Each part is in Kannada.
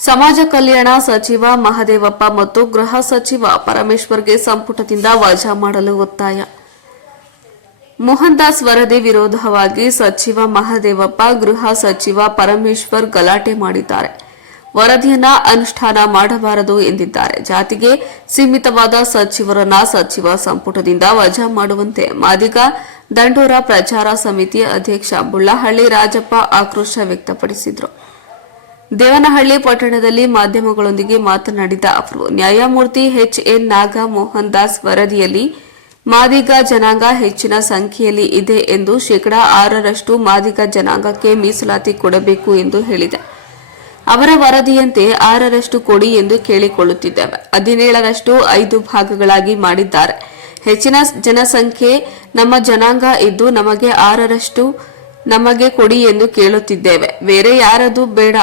ಸಮಾಜ ಕಲ್ಯಾಣ ಸಚಿವ ಮಹದೇವಪ್ಪ ಮತ್ತು ಗೃಹ ಸಚಿವ ಪರಮೇಶ್ವರ್ಗೆ ಸಂಪುಟದಿಂದ ವಜಾ ಮಾಡಲು ಒತ್ತಾಯ. ಮೋಹನ್ ದಾಸ್ ವರದಿ ವಿರೋಧವಾಗಿ ಸಚಿವ ಮಹದೇವಪ್ಪ, ಗೃಹ ಸಚಿವ ಪರಮೇಶ್ವರ್ ಗಲಾಟೆ ಮಾಡಿದ್ದಾರೆ. ವರದಿಯನ್ನ ಅನುಷ್ಠಾನ ಮಾಡಬಾರದು ಎಂದಿದ್ದಾರೆ. ಜಾತಿಗೆ ಸೀಮಿತವಾದ ಸಚಿವರನ್ನ ಸಚಿವ ಸಂಪುಟದಿಂದ ವಜಾ ಮಾಡುವಂತೆ ಮಾದಿಗ ದಂಡೋರ ಪ್ರಚಾರ ಸಮಿತಿ ಅಧ್ಯಕ್ಷ ಬುಳ್ಳಹಳ್ಳಿ ರಾಜಪ್ಪ ಆಕ್ರೋಶ ವ್ಯಕ್ತಪಡಿಸಿದರು. ದೇವನಹಳ್ಳಿ ಪಟ್ಟಣದಲ್ಲಿ ಮಾಧ್ಯಮಗಳೊಂದಿಗೆ ಮಾತನಾಡಿದ ಅವರು, ನ್ಯಾಯಮೂರ್ತಿ ಎಚ್. ಎನ್. ನಾಗ ಮೋಹನ್ ದಾಸ್ ವರದಿಯಲ್ಲಿ ಮಾದಿಗ ಜನಾಂಗ ಹೆಚ್ಚಿನ ಸಂಖ್ಯೆಯಲ್ಲಿ ಇದೆ ಎಂದು ಶೇಕಡಾ ಆರರಷ್ಟು ಮಾದಿಗ ಜನಾಂಗಕ್ಕೆ ಮೀಸಲಾತಿ ಕೊಡಬೇಕು ಎಂದು ಹೇಳಿದೆ. ಅವರ ವರದಿಯಂತೆ ಆರರಷ್ಟು ಕೊಡಿ ಎಂದು ಕೇಳಿಕೊಳ್ಳುತ್ತಿದ್ದೇವೆ. ಹದಿನೇಳರಷ್ಟು ಐದು ಭಾಗಗಳಾಗಿ ಮಾಡಿದ್ದಾರೆ. ಹೆಚ್ಚಿನ ಜನಸಂಖ್ಯೆ ನಮ್ಮ ಜನಾಂಗ ಇದ್ದು ನಮಗೆ ಆರರಷ್ಟು ನಮಗೆ ಕೊಡಿ ಎಂದು ಕೇಳುತ್ತಿದ್ದೇವೆ. ಬೇರೆ ಯಾರದು ಬೇಡ.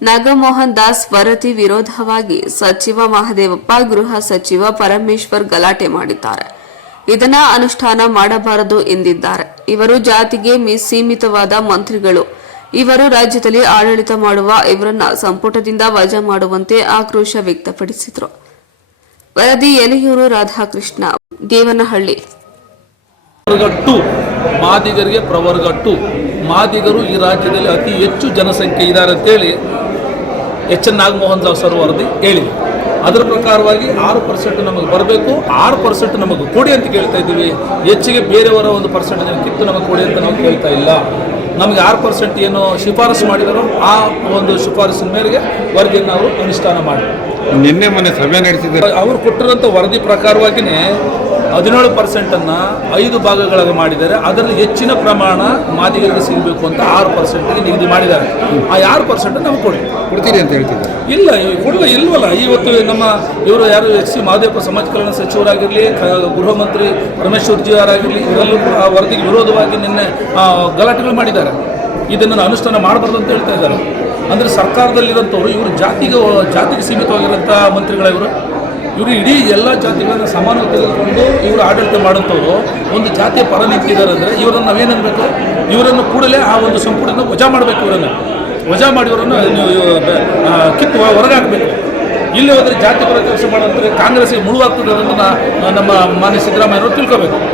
ನಾಗಮೋಹನ್ ದಾಸ್ ವರದಿ ವಿರೋಧವಾಗಿ ಸಚಿವ ಮಹದೇವಪ್ಪ, ಗೃಹ ಸಚಿವ ಪರಮೇಶ್ವರ್ ಗಲಾಟೆ ಮಾಡಿದ್ದಾರೆ. ಇದನ್ನ ಅನುಷ್ಠಾನ ಮಾಡಬಾರದು ಎಂದಿದ್ದಾರೆ. ಇವರು ಜಾತಿಗೆ ಸೀಮಿತವಾದ ಮಂತ್ರಿಗಳು. ಇವರು ರಾಜ್ಯದಲ್ಲಿ ಆಡಳಿತ ಮಾಡುವ ಇವರನ್ನ ಸಂಪುಟದಿಂದ ವಜಾ ಮಾಡುವಂತೆ ಆಕ್ರೋಶ ವ್ಯಕ್ತಪಡಿಸಿದರು. ವರದಿ ಎಲೆಯೂರು ರಾಧಾಕೃಷ್ಣ, ದೇವನಹಳ್ಳಿ. ಮಾದಿಗರಿಗೆ ಪ್ರವರ್ಗ ಟು ಮಾದಿಗರು ಈ ರಾಜ್ಯದಲ್ಲಿ ಅತಿ ಹೆಚ್ಚು ಜನಸಂಖ್ಯೆ ಇದ್ದಾರೆ ಅಂತೇಳಿ H N Nagamohan Rao sir ವರದಿ ಹೇಳಿದೆ ಅದರ ಪ್ರಕಾರವಾಗಿ ಆರು ಪರ್ಸೆಂಟ್ ನಮಗೆ ಬರಬೇಕು ಆರು ಪರ್ಸೆಂಟ್ ನಮಗೆ ಕೊಡಿ ಅಂತ ಕೇಳ್ತಾ ಇದ್ದೀವಿ. ಹೆಚ್ಚಿಗೆ ಬೇರೆಯವರ ಒಂದು ಪರ್ಸೆಂಟ್ ಕಿತ್ತು ನಮಗೆ ಕೊಡಿ ಅಂತ ನಾವು ಕೇಳ್ತಾ ಇಲ್ಲ. ನಮಗೆ ಆರು ಪರ್ಸೆಂಟ್ ಏನು ಶಿಫಾರಸು ಮಾಡಿದಾರೋ ಆ ಒಂದು ಶಿಫಾರಸಿನ ಮೇರೆಗೆ ವರದಿಯನ್ನು ಅವರು ಅನುಷ್ಠಾನ ಮಾಡಿ ನಿನ್ನೆ ಮೊನ್ನೆ ಸಭೆ ನಡೆಸಿದ್ದಾರೆ ಅವರು ಕೊಟ್ಟಿರೋಂಥ ವರದಿ ಪ್ರಕಾರವಾಗಿಯೇ ಹದಿನೇಳು ಪರ್ಸೆಂಟನ್ನು ಐದು ಭಾಗಗಳಾಗಿ ಮಾಡಿದ್ದಾರೆ. ಅದರಲ್ಲಿ ಹೆಚ್ಚಿನ ಪ್ರಮಾಣ ಮಾದಿಗರಿಗೆ ಸಿಗಬೇಕು ಅಂತ ಆರು ಪರ್ಸೆಂಟ್ಗೆ ನಿಗದಿ ಮಾಡಿದ್ದಾರೆ. ಆ ಆರು ಪರ್ಸೆಂಟ್ ನಾವು ಕೊಡಿ. ಕೊಡ್ತೀರಿ ಅಂತ ಹೇಳ್ತಿದ್ದಾರೆ. ಇಲ್ಲ ಕೊಡಲ್ಲ ಇಲ್ವಲ್ಲ. ಇವತ್ತು ನಮ್ಮ ಇವರು ಯಾರು ಎಚ್ ಸಿ ಮಹದೇವಪ್ಪ ಸಮಾಜ ಕಲ್ಯಾಣ ಸಚಿವರಾಗಿರಲಿ ಗೃಹ ಮಂತ್ರಿ ರಮೇಶ್ವರ್ ಜಿ ಅವರಾಗಿರಲಿ ಇವರೆಲ್ಲೂ ಕೂಡ ಆ ವರದಿಗೆ ವಿರೋಧವಾಗಿ ನಿನ್ನೆ ಗಲಾಟೆಗಳು ಮಾಡಿದ್ದಾರೆ. ಇದನ್ನು ಅನುಷ್ಠಾನ ಮಾಡಬಾರ್ದು ಅಂತ ಹೇಳ್ತಾ ಇದ್ದಾರೆ. ಅಂದರೆ ಸರ್ಕಾರದಲ್ಲಿರೋಂಥವ್ರು ಇವರು ಜಾತಿಗೆ ಜಾತಿಗೆ ಸೀಮಿತವಾಗಿರೋಂಥ ಮಂತ್ರಿಗಳ ಇವರು. ಇವರು ಇಡೀ ಎಲ್ಲ ಜಾತಿಗಳನ್ನು ಸಮಾನ ತೆಗೆದುಕೊಂಡು ಇವರು ಆಡಳಿತ ಮಾಡುತ್ತವರು, ಒಂದು ಜಾತಿಯ ಪರ ನಿಂತಿದ್ದಾರೆ ಅಂದರೆ ಇವರನ್ನು ನಾವೇನನ್ಬೇಕು? ಇವರನ್ನು ಕೂಡಲೇ ಆ ಒಂದು ಸಂಪುಟನ ವಜಾ ಮಾಡಬೇಕು ಇವರನ್ನು. ವಜಾ ಮಾಡಿ ಇವರನ್ನು ಕಿತ್ತು ಹೊರಗೆ ಹಾಕಬೇಕು ಇಲ್ಲಿ ಹೋದರೆ ಜಾತಿ ಪರ ಕೆಲಸ ಮಾಡೋದ್ರೆ ಕಾಂಗ್ರೆಸ್ಗೆ ಮುಳುವಾಗ್ತದೆ ಅನ್ನೋದನ್ನು ನಮ್ಮ ಮಾನ್ಯ ಸಿದ್ದರಾಮಯ್ಯವರು ತಿಳ್ಕೋಬೇಕು.